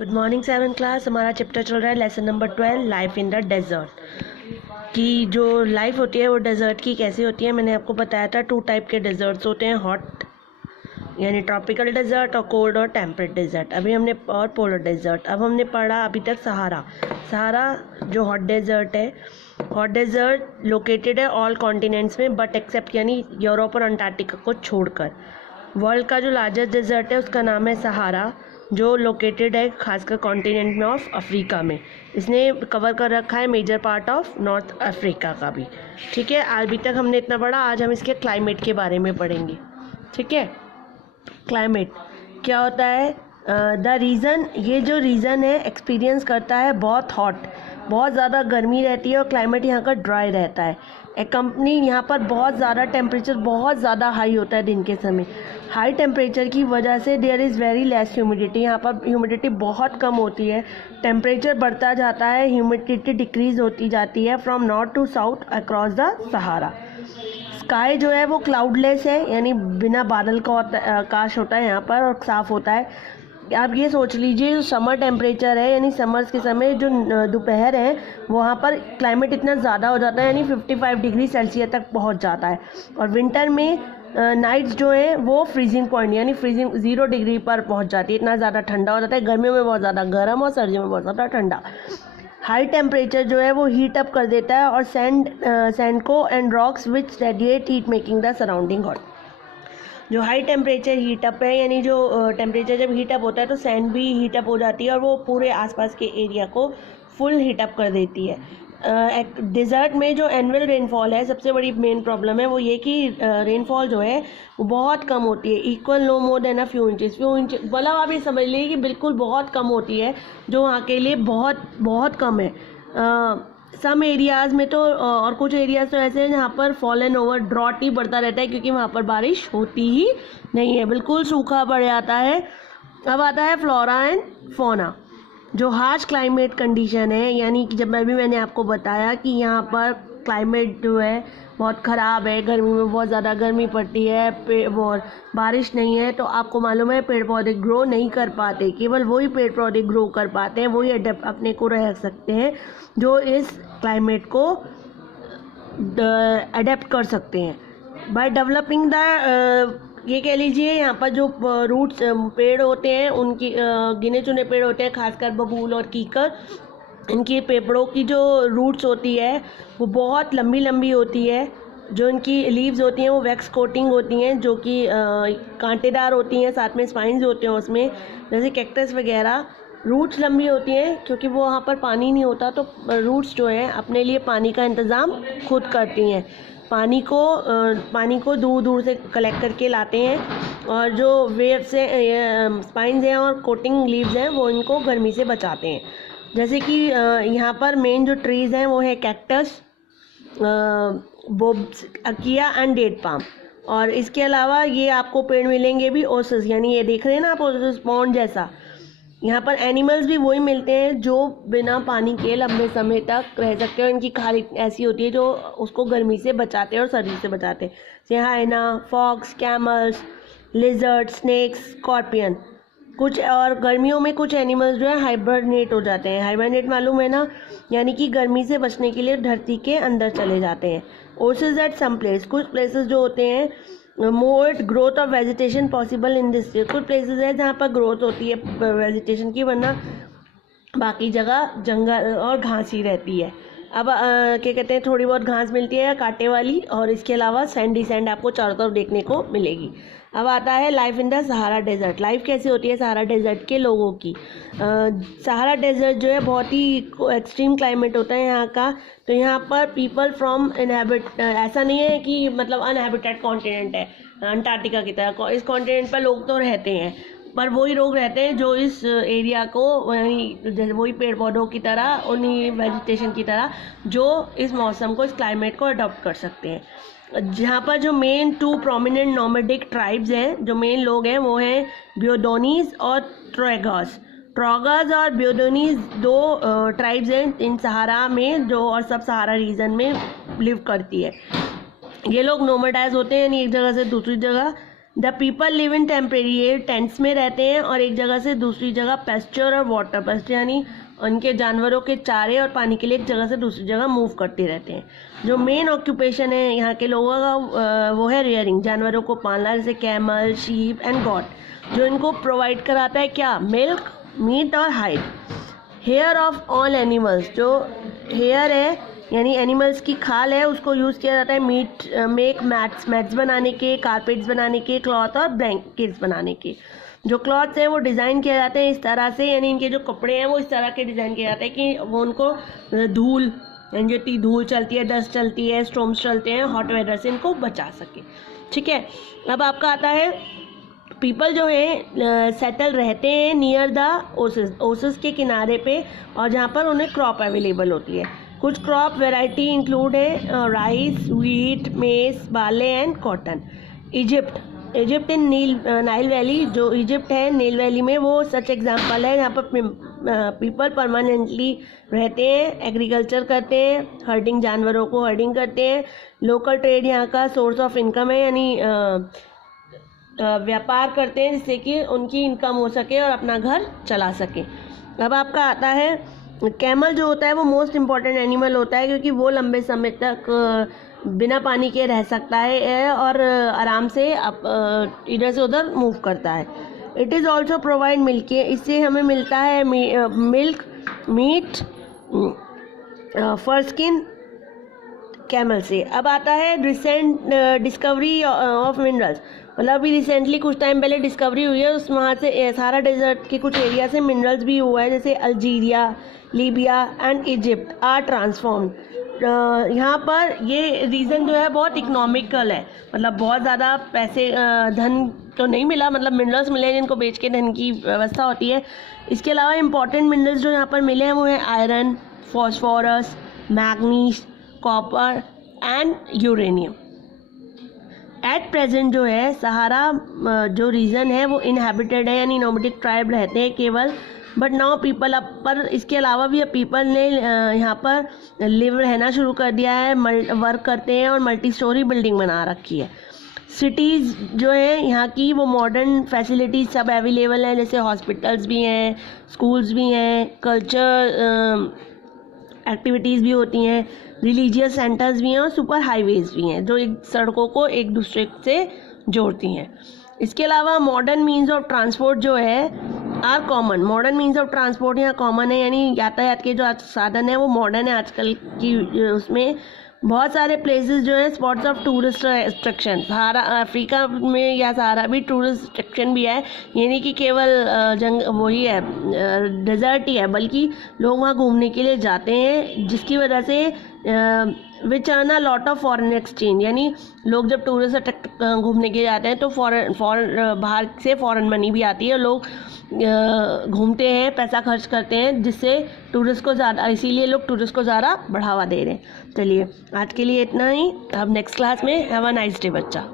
Good morning 7th class. हमारा chapter चल रहा है lesson number 12 life in the desert. की जो लाइफ होती है वो डेजर्ट की कैसी होती है, मैंने आपको बताया था। 2 टाइप के डेजर्ट्स होते हैं, हॉट यानी ट्रॉपिकल डेजर्ट और कोल्ड और टेम्परेट डेजर्ट। अभी हमने और पोलर डेजर्ट। अब हमने पढ़ा अभी तक सहारा जो हॉट डेजर्ट है। हॉट डेजर्ट लोकेटेड है ऑल कॉन्टिनेंट्स में बट एक्सेप्ट यानी यूरोप और अंटार्कटिका को छोड़कर। वर्ल्ड का जो लार्जेस्ट डेजर्ट है उसका नाम है सहारा, जो लोकेटेड है खासकर कॉन्टिनेंट में ऑफ अफ्रीका में। इसने कवर कर रखा है major part of north Africa का भी। ठीक है, अभी तक हमने इतना पढ़ा। आज हम इसके क्लाइमेट के बारे में पढ़ेंगे। ठीक है, क्लाइमेट क्या होता है। द रीज़न, ये जो रीज़न है एक्सपीरियंस करता है बहुत हॉट, बहुत ज़्यादा गर्मी रहती है और क्लाइमेट यहाँ का ड्राई रहता है। एक कंपनी यहाँ पर बहुत ज़्यादा टेम्परेचर बहुत ज़्यादा हाई होता है दिन के समय। हाई टेम्परेचर की वजह से there is very less humidity, यहाँ पर ह्यूमिडिटी बहुत कम होती है। टेम्परेचर बढ़ता जाता है, ह्यूमिडिटी डिक्रीज़ होती जाती है from north to south across the Sahara. Sky जो है वो क्लाउडलेस है, यानी बिना बादल का आकाश होता है यहाँ पर और साफ़ होता है। आप ये सोच लीजिए जो समर टेम्परेचर है यानी समर्स के समय जो दोपहर है वहाँ पर क्लाइमेट इतना ज़्यादा हो जाता है यानी 55 डिग्री सेल्सियस तक पहुँच जाता है। और विंटर में नाइट्स जो है वो फ्रीजिंग पॉइंट यानी फ्रीजिंग 0 डिग्री पर पहुँच जाती है। इतना ज़्यादा ठंडा हो जाता है, गर्मियों में बहुत ज़्यादा गर्म और सर्दियों में बहुत ज़्यादा ठंडा। हाई टेम्परेचर जो है वो हीट अप कर देता है और सैंड को and rocks which radiate heat making the surrounding hot. जो हाई टेम्परेचर हीट अप है यानी जो टेम्परेचर जब हीट अप होता है तो सैंड भी हीट अप हो जाती है और वो पूरे आसपास के एरिया को फुल हीट अप कर देती है। डिज़र्ट में जो एनुअल रेनफॉल है, सबसे बड़ी मेन प्रॉब्लम है वो ये कि रेनफॉल जो है वो बहुत कम होती है। Equal no more than few inches मतलब आप ये समझ लीजिए कि बिल्कुल बहुत कम होती है, जो वहाँ के लिए बहुत बहुत कम है। सम एरियाज़ में तो और कुछ एरियाज़ तो ऐसे हैं जहाँ पर फॉल एंड ओवर ड्रॉट ही बढ़ता रहता है क्योंकि वहाँ पर बारिश होती ही नहीं है, बिल्कुल सूखा पड़ जाता है। अब आता है फ्लोरा एंड फौना। जो हार्श क्लाइमेट कंडीशन है यानी कि जब अभी मैंने आपको बताया कि यहाँ पर क्लाइमेट जो है बहुत ख़राब है, गर्मी में बहुत ज़्यादा गर्मी पड़ती है और बारिश नहीं है, तो आपको मालूम है पेड़ पौधे ग्रो नहीं कर पाते। केवल वही पेड़ पौधे ग्रो कर पाते हैं, वही अपने को रह सकते हैं जो इस क्लाइमेट को अडेप्ट कर सकते हैं। बाय डेवलपिंग द ये कह लीजिए यहाँ पर जो रूट्स पेड़ होते हैं उनकी गिने चुने पेड़ होते हैं, खासकर बबूल और कीकर। इनकी पेड़ों की जो रूट्स होती है वो बहुत लंबी लंबी होती है। जो इनकी लीव्स होती हैं वो वैक्स कोटिंग होती हैं जो कि कांटेदार होती हैं, साथ में स्पाइन्स होते हैं उसमें, जैसे कैक्टस वगैरह। रूट्स लंबी होती हैं क्योंकि वो वहाँ पर पानी नहीं होता, तो रूट्स जो हैं अपने लिए पानी का इंतज़ाम खुद करती हैं। पानी को दूर दूर से कलेक्ट करके लाते हैं और जो वेव्स से स्पाइन्स हैं और कोटिंग लीव्स हैं वो इनको गर्मी से बचाते हैं। जैसे कि यहाँ पर मेन जो ट्रीज़ हैं वो है कैक्टस, बोब्स, अकिया एंड डेट पाम। और इसके अलावा ये आपको पेड़ मिलेंगे भी ओसिस, यानी ये देख रहे हैं ना आप ओसिस पॉन्ड जैसा। यहाँ पर एनिमल्स भी वही मिलते हैं जो बिना पानी के लंबे समय तक रह सकते हैं। इनकी खाल ऐसी होती है जो उसको गर्मी से बचाते हैं और सर्दी से बचाते हैं, जैसे hyena, fox, camels, lizard, snakes, scorpion. कुछ और गर्मियों में कुछ एनिमल्स जो है हाइबरनेट हो जाते हैं। हाइबरनेट मालूम है ना, यानी कि गर्मी से बचने के लिए धरती के अंदर चले जाते हैं। ओसिस एट सम प्लेस, कुछ प्लेसेस जो होते हैं more growth of vegetation possible in this. कुछ प्लेसेस है जहाँ पर ग्रोथ होती है वेजिटेशन की, वरना बाकी जगह जंगल और घास ही रहती है। अब क्या कहते हैं, थोड़ी बहुत घास मिलती है कांटे वाली, और इसके अलावा सैंडी सैंड आपको चारों तरफ देखने को मिलेगी। अब आता है life in the Sahara desert. Life कैसी होती है सहारा डेजर्ट के लोगों की। सहारा डेजर्ट जो है बहुत ही एक्सट्रीम क्लाइमेट होता है यहाँ का। तो यहाँ पर पीपल फ्रॉम ऐसा नहीं है कि मतलब अनहैबिटेड कॉन्टिनेंट है अंटार्कटिका की तरह। इस कॉन्टिनेंट पर लोग तो रहते हैं, पर वही लोग रहते हैं जो इस एरिया को वही पेड़ पौधों की तरह, उन्हीं वेजिटेशन की तरह जो इस मौसम को, इस क्लाइमेट को अडॉप्ट कर सकते हैं। जहाँ पर जो मेन 2 प्रोमिनेंट नोमैडिक ट्राइब्स हैं, जो मेन लोग हैं वो हैं ब्योडोनीज और ट्रोगर्स। ट्रोगर्स और ब्योडोनीज 2 ट्राइब्स हैं इन सहारा में, जो और सब सहारा रीजन में लिव करती है। ये लोग नोमैडाइज होते हैं यानी एक जगह से दूसरी जगह the people live in temporary, ये टेंट्स में रहते हैं और एक जगह से दूसरी जगह पेस्चर और वाटर, पेस्चर यानी उनके जानवरों के चारे और पानी के लिए एक जगह से दूसरी जगह मूव करते रहते हैं। जो मेन ऑक्यूपेशन है यहाँ के लोगों का वो है रियरिंग, जानवरों को पालना, जैसे कैमल, शीप एंड गॉट, जो इनको प्रोवाइड कराता है क्या, मिल्क, मीट और hide. Hair of all animals, जो हेयर है यानी एनिमल्स की खाल है उसको यूज़ किया जाता है मेक मैट्स बनाने के, कारपेट्स बनाने के, क्लॉथ और ब्लैंकेट्स बनाने के। जो क्लॉथ्स हैं वो डिज़ाइन किए जाते हैं इस तरह से, यानी इनके जो कपड़े हैं वो इस तरह के डिज़ाइन किए जाते हैं कि वो उनको धूल, यानी जो धूल चलती है, डस्ट चलती है, स्टॉर्म्स चलते हैं, हॉट वेदर से इनको बचा सके। ठीक है, अब आपका आता है पीपल जो है सेटल रहते हैं नियर द ओसेस के किनारे पे, और जहाँ पर उन्हें क्रॉप अवेलेबल होती है। कुछ क्रॉप वैरायटी इंक्लूड है rice, wheat, mess, barley and cotton. Egypt in Nile valley, जो इजिप्ट है नील वैली में, वो सच एग्जाम्पल है जहाँ पर पीपल परमानेंटली रहते हैं, एग्रीकल्चर करते हैं, हर्डिंग, जानवरों को हर्डिंग करते हैं। लोकल ट्रेड यहाँ का सोर्स ऑफ इनकम है, यानी व्यापार करते हैं जिससे कि उनकी इनकम हो सके और अपना घर चला सके। अब आपका आता है कैमल, जो होता है वो मोस्ट इम्पॉर्टेंट एनिमल होता है क्योंकि वो लंबे समय तक बिना पानी के रह सकता है और आराम से इधर से उधर मूव करता है। It is also provide milk, इससे हमें मिलता है मिल्क, मीट, फर स्किन कैमल से। अब आता है रिसेंट डिस्कवरी ऑफ मिनरल्स, मतलब अभी रिसेंटली कुछ टाइम पहले डिस्कवरी हुई है, उस वहाँ से सारा डेजर्ट के कुछ एरिया से मिनरल्स भी हुआ है, जैसे Algeria, Libya and Egypt are transformed. यहाँ पर ये रीज़न जो है बहुत इकोनॉमिकल है, मतलब बहुत ज़्यादा पैसे धन तो नहीं मिला, मतलब मिनरल्स मिले जिनको बेच के धन की व्यवस्था होती है। इसके अलावा इंपॉर्टेंट मिनरल्स जो यहाँ पर मिले हैं वो हैं iron, phosphorus, manganese, copper and uranium. At present जो है सहारा जो रीजन है वो इनहेबिटेड है, यानी नोमैडिक ट्राइब रहते हैं केवल, बट नाउ पीपल, अब पर इसके अलावा भी पीपल ने यहाँ पर रहना शुरू कर दिया है, वर्क करते हैं और मल्टी स्टोरी बिल्डिंग बना रखी है। सिटीज़ जो है यहाँ की वो मॉडर्न फैसिलिटीज़ सब अवेलेबल हैं, जैसे हॉस्पिटल्स भी हैं, स्कूल्स भी हैं, कल्चर एक्टिविटीज़ भी होती हैं, रिलीजियस सेंटर्स भी हैं और सुपर हाईवेज़ भी हैं जो एक सड़कों को एक दूसरे से जोड़ती हैं। इसके अलावा मॉडर्न मीन्स ऑफ ट्रांसपोर्ट जो है are common, modern means of transport यहाँ कॉमन है, यानी यातायात के जो साधन है वो मॉडर्न है आजकल की उसमें। बहुत सारे प्लेसेस जो है spots of tourist attraction, Sahara Africa में या सहारा भी टूरिस्ट अट्रैक्शन भी है, यानी कि केवल वही है डेजर्ट ही है, बल्कि लोग वहाँ घूमने के लिए जाते हैं, जिसकी वजह से which earn a lot of foreign exchange, यानी लोग जब टूरिस्ट घूमने के लिए जाते हैं तो बाहर से फॉरेन मनी भी आती है, लोग घूमते हैं, पैसा खर्च करते हैं, जिससे टूरिस्ट को ज़्यादा, इसीलिए लोग टूरिस्ट को ज़्यादा बढ़ावा दे रहे हैं। चलिए आज के लिए इतना ही, अब नेक्स्ट क्लास में हैव अ नाइस डे बच्चा।